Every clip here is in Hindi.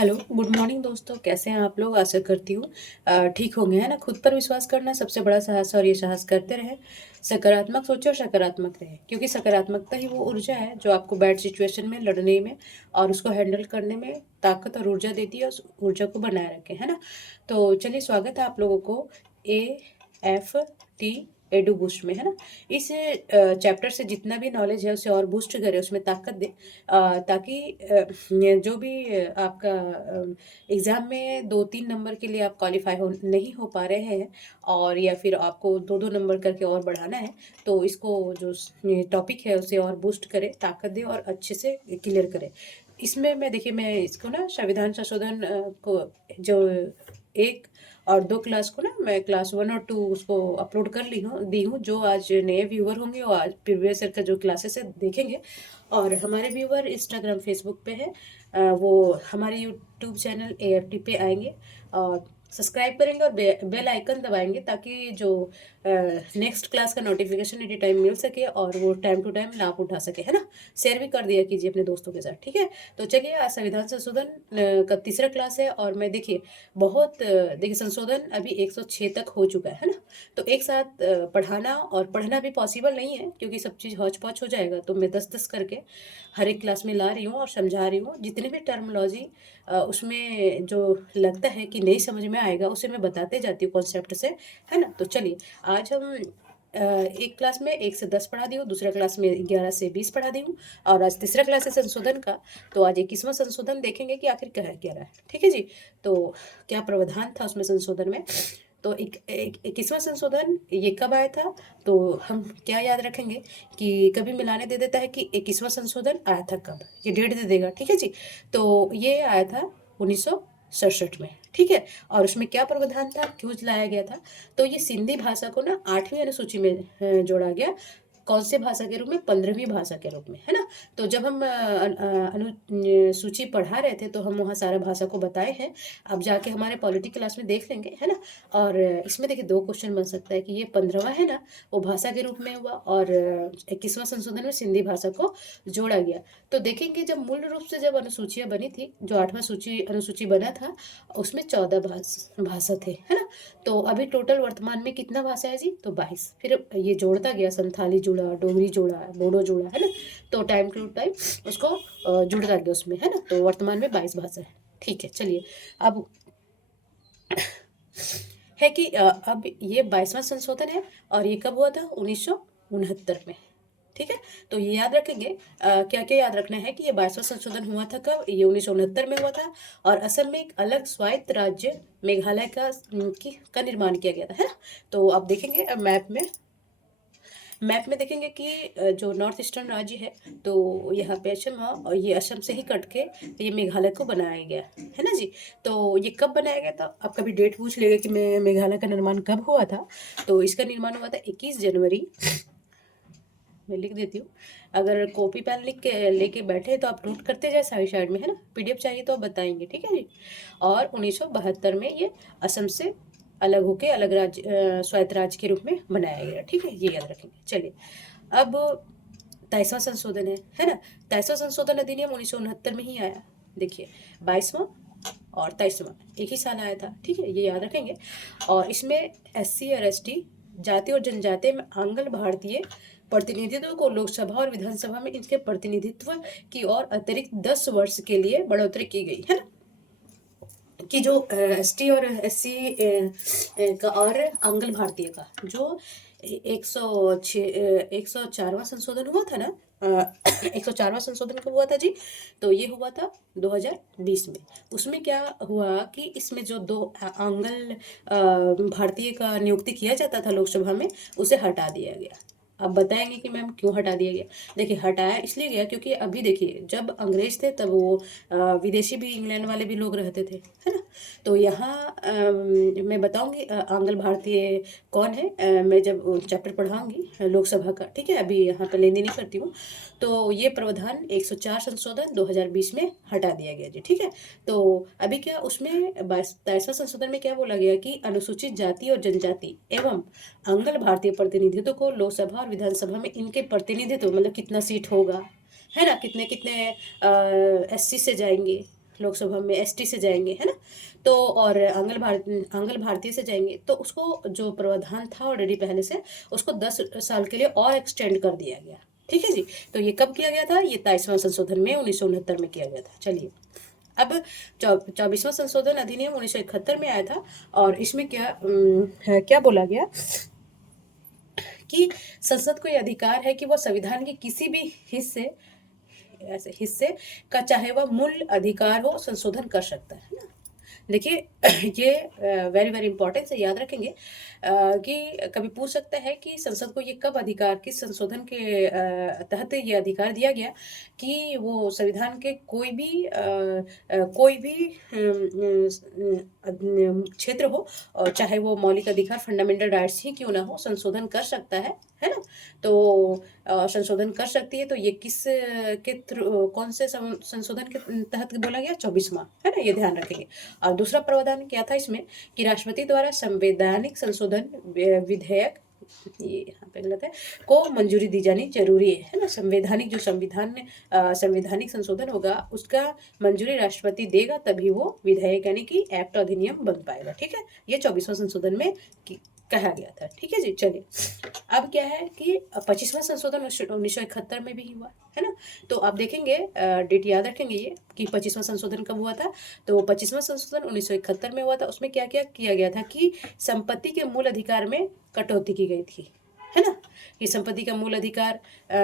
हेलो, गुड मॉर्निंग दोस्तों। कैसे हैं आप लोग? आशा करती हूँ ठीक होंगे, है ना। खुद पर विश्वास करना सबसे बड़ा साहस और ये साहस करते रहें। सकारात्मक सोचें और सकारात्मक रहें, क्योंकि सकारात्मकता ही वो ऊर्जा है जो आपको बैड सिचुएशन में लड़ने में और उसको हैंडल करने में ताकत और ऊर्जा देती है, उस ऊर्जा को बनाए रखें, है ना। तो चलिए, स्वागत है आप लोगों को AFT एडू बूस्ट में, है ना। इस चैप्टर से जितना भी नॉलेज है उसे और बूस्ट करें, उसमें ताकत दे, ताकि जो भी आपका एग्ज़ाम में 2-3 नंबर के लिए आप क्वालिफाई हो नहीं हो पा रहे हैं, और या फिर आपको 2-2 नंबर करके और बढ़ाना है, तो इसको जो टॉपिक है उसे और बूस्ट करे, ताकत दे और अच्छे से क्लियर करे। इसमें मैं इसको ना संविधान संशोधन को जो 1 और 2 क्लास को ना, मैं क्लास 1 और 2 उसको अपलोड कर दी हूँ। जो आज नए व्यूअर होंगे वो आज प्रीवियस ईयर का जो क्लासेस है देखेंगे, और हमारे व्यूअर इंस्टाग्राम फेसबुक पे है, वो हमारे यूट्यूब चैनल AFT पे आएंगे और सब्सक्राइब करेंगे और बेल आइकन दबाएंगे, ताकि जो नेक्स्ट क्लास का नोटिफिकेशन एनी टाइम मिल सके और वो टाइम टू टाइम लाभ उठा सके, है ना। शेयर भी कर दिया कीजिए अपने दोस्तों के साथ, ठीक है। तो चलिए, आज संविधान संशोधन का तीसरा क्लास है, और मैं देखिए देखिए संशोधन अभी 106 तक हो चुका है ना। तो एक साथ पढ़ाना और पढ़ना भी पॉसिबल नहीं है, क्योंकि सब चीज़ हौच पौच हो जाएगा। तो मैं 10-10 करके हर एक क्लास में ला रही हूँ और समझा रही हूँ। जितने भी टर्मिनोलॉजी उसमें जो लगता है कि नहीं समझ में आएगा, उसे मैं बताते जाती हूँ कॉन्सेप्ट से, है ना। तो चलिए, आज हम एक क्लास में 1 से 10 पढ़ा दी हूँ, दूसरा क्लास में 11 से 20 पढ़ा दी हूँ, और आज तीसरा क्लास है संशोधन का। तो आज 21वां संशोधन देखेंगे कि आखिर क्या रहा है, ठीक है जी। तो क्या प्रावधान था उसमें संशोधन में। तो 21वां संशोधन ये कब आया था, तो हम क्या याद रखेंगे कि कभी मिलाने दे देता है कि 21वां संशोधन आया था कब, ये डेट दे देगा, ठीक है जी। तो ये आया था 1967 में, ठीक है। और उसमें क्या प्रावधान था, क्यों लाया गया था, तो ये सिंधी भाषा को ना 8वीं अनुसूची में जोड़ा गया। कौन से भाषा के रूप में? 15वीं भाषा के रूप में, है ना। तो जब हम अनुसूची पढ़ा रहे थे, तो हम वहाँ सारा भाषा को बताए हैं। अब जाके हमारे पॉलिटी क्लास में देख लेंगे, है ना। और इसमें देखिए 2 क्वेश्चन बन सकता है कि ये 15वां है ना, वो भाषा के रूप में हुआ, और 21वां संशोधन में सिंधी भाषा को जोड़ा गया। तो देखेंगे, जब मूल रूप से जब अनुसूचियाँ बनी थी, जो 8वां अनुसूची बना था, उसमें 14 भाषा थे, है ना। तो अभी टोटल वर्तमान में कितना भाषा है जी, तो 22। फिर ये जोड़ता गया, संथाली जुड़ा, डोगरी जोड़ा, बोडो जोड़ा, है ना। तो टाइम टू टाइम उसको जुड़ता गया उसमें, है ना। तो वर्तमान में 22 भाषा है, ठीक है। चलिए, अब है कि अब ये 22वां संशोधन है, और ये कब हुआ था? 1969 में, ठीक है। तो ये याद रखेंगे, क्या क्या याद रखना है कि ये 22वां संशोधन हुआ था कब, ये 1969 में हुआ था। और असम में एक अलग स्वायत्त राज्य मेघालय का निर्माण किया गया था, है ना। तो आप देखेंगे मैप में देखेंगे कि जो नॉर्थ ईस्टर्न राज्य है, तो यहाँ पे असम है, और ये असम से ही कट के ये मेघालय को बनाया गया, है ना जी। तो ये कब बनाया गया था, आप कभी डेट पूछ लेगा कि मेघालय का निर्माण कब हुआ था। तो इसका निर्माण हुआ था 21 जनवरी, मैं लिख देती हूँ। अगर कॉपी पेन लिख के लेके बैठे तो आप नोट करते जाए साइड साइड में, है ना। PDF चाहिए तो आप बताएंगे, ठीक है जी। और 1972 में ये असम से अलग होके अलग राज्य, स्वायत्त राज्य के रूप में बनाया गया, ठीक है। ये याद रखेंगे। चलिए, अब 23वां संशोधन है ना। 23वां संशोधन अधिनियम 1969 में ही आया। देखिए, 22वां और 23वां एक ही साल आया था, ठीक है। ये याद रखेंगे। और इसमें SC और ST जाति और जनजाति में आंग्ल भारतीय प्रतिनिधित्व को लोकसभा और विधानसभा में इनके प्रतिनिधित्व की और अतिरिक्त 10 वर्ष के लिए बढ़ोतरी की गई, है ना। कि जो ST और SC का और आंग्ल भारतीय का जो 104वां संशोधन हुआ था ना, 104वां संशोधन कब हुआ था जी, तो ये हुआ था 2020 में। उसमें क्या हुआ कि इसमें जो 2 आंग्ल भारतीय का नियुक्ति किया जाता था लोकसभा में, उसे हटा दिया गया। अब बताएंगे कि मैम क्यों हटा दिया गया। देखिए, हटाया इसलिए गया क्योंकि अभी देखिए, जब अंग्रेज थे तब वो विदेशी भी, इंग्लैंड वाले भी लोग रहते थे, है ना। तो यहाँ मैं बताऊंगी आंग्ल भारतीय कौन है, मैं जब चैप्टर पढ़ाऊंगी लोकसभा का, ठीक है। अभी यहाँ पर लेनी नहीं करती हूँ। तो ये प्रावधान 104 संशोधन 2020 में हटा दिया गया जी, ठीक है। तो अभी क्या उसमें 23वां संशोधन में क्या बोला गया कि अनुसूचित जाति और जनजाति एवं आंग्ल भारतीय प्रतिनिधित्व को लोकसभा और विधानसभा में इनके प्रतिनिधित्व, मतलब कितना सीट होगा, है ना, कितने कितने SC से जाएंगे, लोकसभा में एसटी से जाएंगे, है ना। तो और आंग्ल भारतीय से जाएंगे, तो उसको जो प्रावधान था ऑलरेडी पहले से, उसको 10 साल के लिए और एक्सटेंड कर दिया गया। ठीक है जी। तो ये कब किया गया था? ये 23वां संशोधन में 1969 में किया गया था। चलिए, अब 24वां संशोधन अधिनियम 1971 में आया था, और इसमें क्या बोला गया कि संसद को यह अधिकार है कि वह संविधान के किसी भी हिस्से का, चाहे वह मूल अधिकार हो, संशोधन कर सकता है ना। देखिए, ये वेरी वेरी इंपॉर्टेंट से याद रखेंगे कि कभी पूछ सकता है कि संसद को ये कब अधिकार, किस संशोधन के तहत ये अधिकार दिया गया कि वो संविधान के कोई भी क्षेत्र हो, और चाहे वो मौलिक अधिकार, फंडामेंटल राइट्स ही क्यों ना हो, संशोधन कर सकता है ना। तो संशोधन कर सकती है। तो ये कौन से संशोधन के तहत बोला गया? 24वां, है ना, ये ध्यान रखेंगे। और दूसरा प्रावधान क्या था इसमें कि राष्ट्रपति द्वारा संवैधानिक संशोधन विधेयक, ये यहाँ पे गलत है, को मंजूरी दी जानी जरूरी है ना। संवैधानिक संवैधानिक संशोधन होगा, उसका मंजूरी राष्ट्रपति देगा, तभी वो विधेयक यानी कि एक्ट, अधिनियम बन पाएगा। ठीक है, ये 24वां संशोधन में कहा गया था। ठीक है जी। चलिए, अब क्या है कि 25वां संशोधन 1971 में भी हुआ, है ना। तो आप देखेंगे, डेट याद रखेंगे ये कि 25वां संशोधन कब हुआ था। तो 25वां संशोधन 1971 में हुआ था। उसमें क्या क्या किया गया था कि संपत्ति के मूल अधिकार में कटौती की गई थी, है ना। कि संपत्ति का मूल अधिकार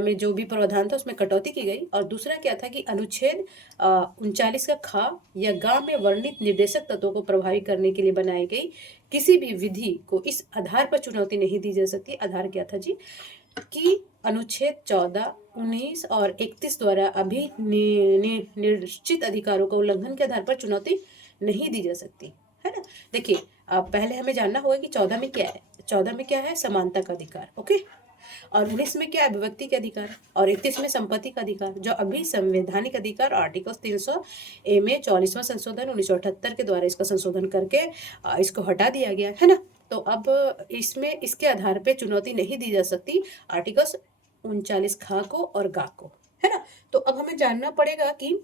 में जो भी प्रावधान था उसमें कटौती की गई। और दूसरा क्या था कि अनुच्छेद 39 का खा या गा में वर्णित निर्देशक तत्वों को प्रभावी करने के लिए बनाई गई किसी भी विधि को इस आधार पर चुनौती नहीं दी जा सकती। आधार क्या था जी? कि अनुच्छेद 14, 19 और 31 द्वारा अभी निश्चित अधिकारों का उल्लंघन के आधार पर चुनौती नहीं दी जा सकती, है ना। देखिए, पहले हमें जानना होगा कि 14 में क्या है। 14 में क्या है? समानता का अधिकार, ओके। और 19 में क्या है? अभिव्यक्ति के अधिकार। और 31 में संपत्ति का अधिकार, जो अभी संवैधानिक अधिकार आर्टिकल 300A में 44वां संशोधन 1978 के द्वारा इसका संशोधन करके इसको हटा दिया गया, है ना। तो अब इसमें इसके आधार पे चुनौती नहीं दी जा सकती आर्टिकल 39 खा को और गा को, है ना। तो अब हमें जानना पड़ेगा कि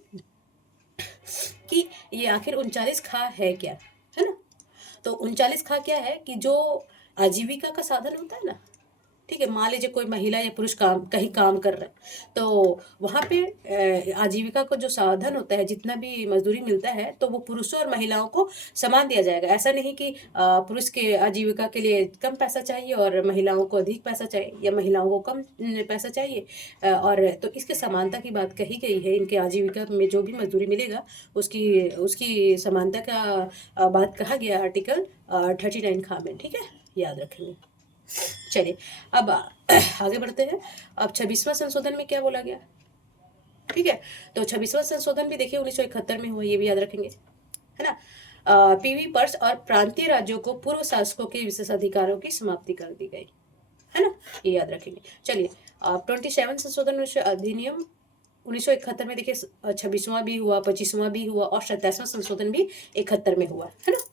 ये आखिर 39 खा है क्या, है ना। तो 39 खा क्या है कि जो आजीविका का साधन होता है ना, ठीक है। मान लीजिए कोई महिला या पुरुष कहीं काम कर रहे हैं, तो वहाँ पे आजीविका को जो साधन होता है, जितना भी मजदूरी मिलता है, तो वो पुरुषों और महिलाओं को समान दिया जाएगा। ऐसा नहीं कि पुरुष के आजीविका के लिए कम पैसा चाहिए और महिलाओं को अधिक पैसा चाहिए, या महिलाओं को कम पैसा चाहिए। और तो इसके समानता की बात कही गई है। इनके आजीविका में जो भी मजदूरी मिलेगा उसकी समानता का बात कहा गया आर्टिकल 39 खा में, ठीक है, याद रखेंगे। चलिए, अब आगे बढ़ते हैं। अब 26वां संशोधन में क्या बोला गया? ठीक है, तो 26वां संशोधन भी देखिए 1971 में हुआ, ये भी याद रखेंगे, है ना। पीवी पर्स और प्रांतीय राज्यों को पूर्व शासकों के विशेष अधिकारों की समाप्ति कर दी गई, है ना, ये याद रखेंगे। चलिए, 27 संशोधन अधिनियम 1971 में देखिए 26वां भी हुआ, 25वां भी हुआ, और 27वां संशोधन भी 71 में हुआ, है ना।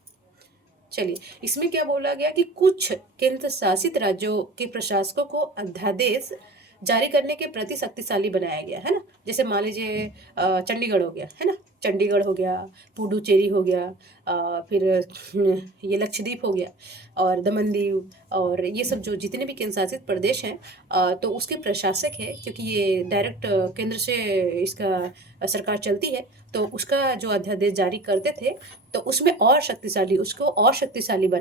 चलिए, इसमें क्या बोला गया कि कुछ केंद्र शासित राज्यों के प्रशासकों को अध्यादेश जारी करने के प्रति शक्तिशाली बनाया गया, है ना। जैसे मान लीजिए चंडीगढ़ हो गया, है ना, चंडीगढ़ हो गया, पुडुचेरी हो गया, फिर ये लक्षद्वीप हो गया, और दमन दीव, और ये सब जो जितने भी केंद्र शासित प्रदेश हैं, तो उसके प्रशासक है, क्योंकि ये डायरेक्ट केंद्र से इसका सरकार चलती है, तो उसका जो अध्यादेश जारी करते थे, तो उसमें उसको और शक्तिशाली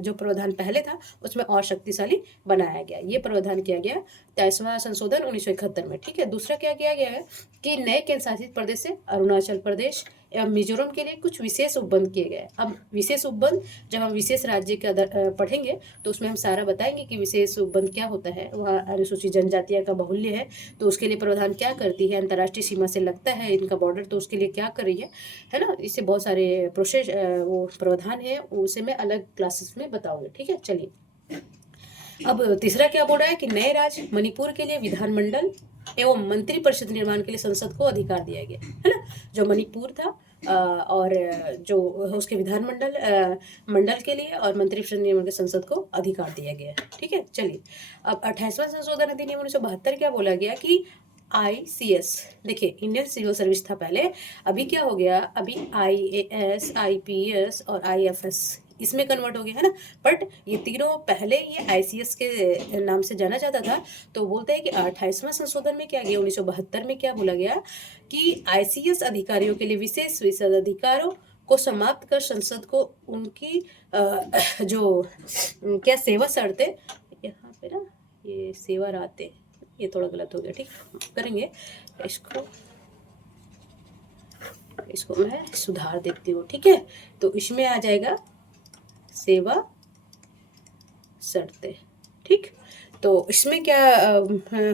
जो प्रावधान पहले था उसमें और शक्तिशाली बनाया गया। ये प्रावधान किया गया 23वां संशोधन 1971 में, ठीक है। दूसरा क्या किया गया है कि नए केंद्र शासित प्रदेश से अरुणाचल प्रदेश एवं मिजोरम के लिए कुछ विशेष उपबंध किए गए। अब विशेष उपबंध, जब हम विशेष राज्य के पढ़ेंगे तो उसमें हम सारा बताएंगे कि विशेष उपबंध क्या होता है। वहाँ अनुसूचित जनजातियाँ का बाहुल्य है, तो उसके लिए प्रावधान क्या करती है, अंतर्राष्ट्रीय सीमा से लगता है इनका बॉर्डर, तो उसके लिए क्या कर रही है ना। इससे बहुत सारे प्रोसेस वो प्रावधान है, उसे मैं अलग क्लासेस में बताऊंगी, ठीक है। चलिए, अब तीसरा क्या बोल रहा है कि नए राज्य मणिपुर के लिए विधानमंडल एवं मंत्रिपरिषद निर्माण के लिए संसद को अधिकार दिया गया, है ना। जो मणिपुर था और जो उसके विधानमंडल मंडल के लिए और मंत्रिपरिषद निर्माण के संसद को अधिकार दिया गया, ठीक है। चलिए, अब 28वां संशोधन अधिनियम 1972 क्या बोला गया कि ICS, देखिए इंडियन सिविल सर्विस था पहले, अभी क्या हो गया, अभी IAS, IPS और IFS इसमें कन्वर्ट हो गया है ना। बट ये तीनों पहले ये ICS के नाम से जाना जाता था। तो बोलते हैं कि 28वां संशोधन में क्या गया, 1972 में क्या बोला गया कि ICS अधिकारियों के लिए विशेष विशेष अधिकारों को समाप्त कर संसद को उनकी जो क्या सेवा शर्तें, यहाँ पे ना ये सेवा रातें, ये थोड़ा गलत हो गया, ठीक करेंगे इसको, इसको मैं सुधार देती हूँ, ठीक है। तो इसमें आ जाएगा सेवा शर्तें, ठीक। तो इसमें क्या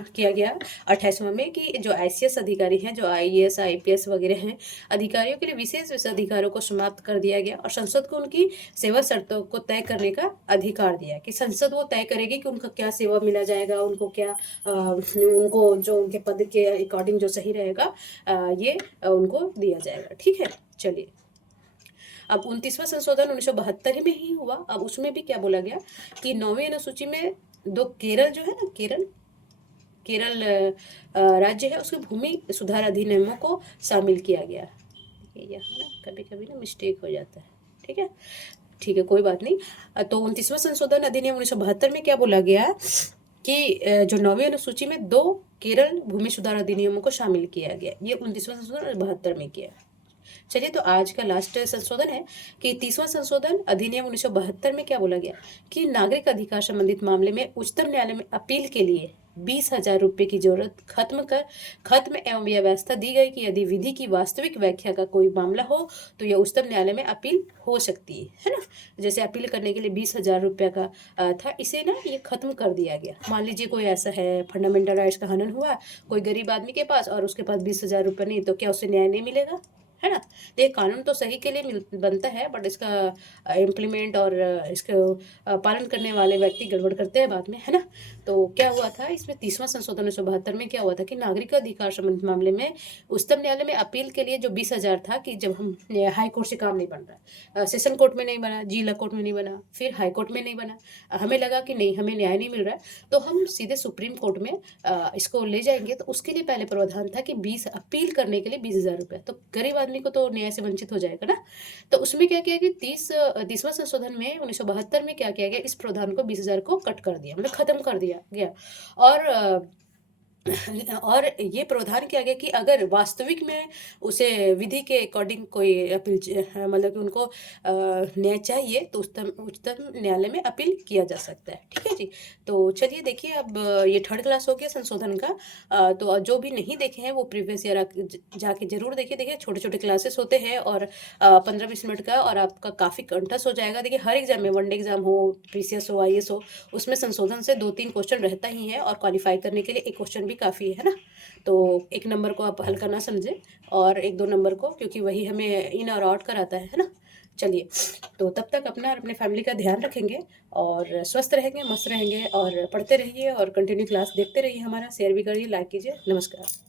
किया गया 28वां में कि जो ICS अधिकारी हैं, जो IAS IPS वगैरह हैं, अधिकारियों के लिए विशेष विशेष अधिकारों को समाप्त कर दिया गया और संसद को उनकी सेवा शर्तों को तय करने का अधिकार दिया कि संसद वो तय करेगी कि उनका क्या सेवा मिला जाएगा, उनको क्या उनको जो उनके पद के अकॉर्डिंग जो सही रहेगा ये उनको दिया जाएगा, ठीक है। चलिए, अब 29वां संशोधन 1972 में ही हुआ। अब उसमें भी क्या बोला गया कि 9वीं अनुसूची में दो केरल जो है ना, केरल राज्य है, उसके भूमि सुधार अधिनियमों को शामिल किया गया। यहाँ ना कभी कभी ना मिस्टेक हो जाता है, ठीक है, ठीक है, कोई बात नहीं। तो 29वां संशोधन अधिनियम 1972 में क्या बोला गया कि जो 9वीं अनुसूची में दो केरल भूमि सुधार अधिनियमों को शामिल किया गया, ये 29वां संशोधन 72 में किया। चलिए, तो आज का लास्ट संशोधन है कि 30वां संशोधन अधिनियम 1972 में क्या बोला गया कि नागरिक अधिकार संबंधित मामले में उच्चतम न्यायालय में अपील के लिए 20,000 रुपये की जरूरत खत्म एवं यह व्यवस्था दी गई कि यदि विधि की वास्तविक व्याख्या का कोई मामला हो तो यह उच्चतम न्यायालय में अपील हो सकती है ना। जैसे अपील करने के लिए 20,000 रुपये का था, इसे ना ये खत्म कर दिया गया। मान लीजिए कोई ऐसा है, फंडामेंटल राइट्स का हनन हुआ कोई गरीब आदमी के पास और उसके पास 20,000 रुपये नहीं, तो क्या उसे न्याय नहीं मिलेगा, है ना। तो ये कानून तो सही के लिए बनता है, बट इसका इम्प्लीमेंट और इसको पालन करने वाले व्यक्ति गड़बड़ करते हैं बाद में, है ना। तो क्या हुआ था इसमें 30वां संशोधन 1972 में क्या हुआ था कि नागरिक अधिकार संबंधित मामले में उच्चतम न्यायालय में अपील के लिए जो 20,000 था कि जब हम हाई कोर्ट से काम नहीं बन रहा, सेशन कोर्ट में नहीं बना, जिला कोर्ट में नहीं बना, फिर हाई कोर्ट में नहीं बना, हमें लगा कि नहीं हमें न्याय नहीं मिल रहा, तो हम सीधे सुप्रीम कोर्ट में इसको ले जाएंगे। तो उसके लिए पहले प्रावधान था कि 20 अपील करने के लिए 20,000 रुपये, तो गरीब आदमी को तो न्याय से वंचित हो जाएगा ना। तो उसमें क्या किया कि 30वां संशोधन में 1972 में क्या किया गया, इस प्रावधान को 20,000 को कट कर दिया, मतलब खत्म कर दिया गया। और ये प्रावधान किया गया कि अगर वास्तविक में उसे विधि के अकॉर्डिंग कोई अपील मतलब कि उनको न्याय चाहिए तो उच्चतम न्यायालय में अपील किया जा सकता है, ठीक है जी। तो चलिए देखिए, अब ये 3rd क्लास हो गया संशोधन का। तो जो भी नहीं देखे हैं वो प्रीवियस ईयर जाके जरूर देखिए छोटे छोटे क्लासेस होते हैं और 15-20 मिनट का, और आपका काफ़ी कंठस्थ हो जाएगा। देखिए हर एग्जाम में, वनडे एग्जाम हो, PCS हो, IAS हो, उसमें संशोधन से 2-3 क्वेश्चन रहता ही है और क्वालिफाई करने के लिए एक क्वेश्चन भी काफ़ी है ना। तो 1 नंबर को आप हल्का ना समझें और 1-2 नंबर को, क्योंकि वही हमें इन और आउट कराता है ना। चलिए, तो तब तक अपना और अपने फैमिली का ध्यान रखेंगे और स्वस्थ रहेंगे, मस्त रहेंगे और पढ़ते रहिए और कंटिन्यू क्लास देखते रहिए, हमारा शेयर भी करिए, लाइक कीजिए। नमस्कार।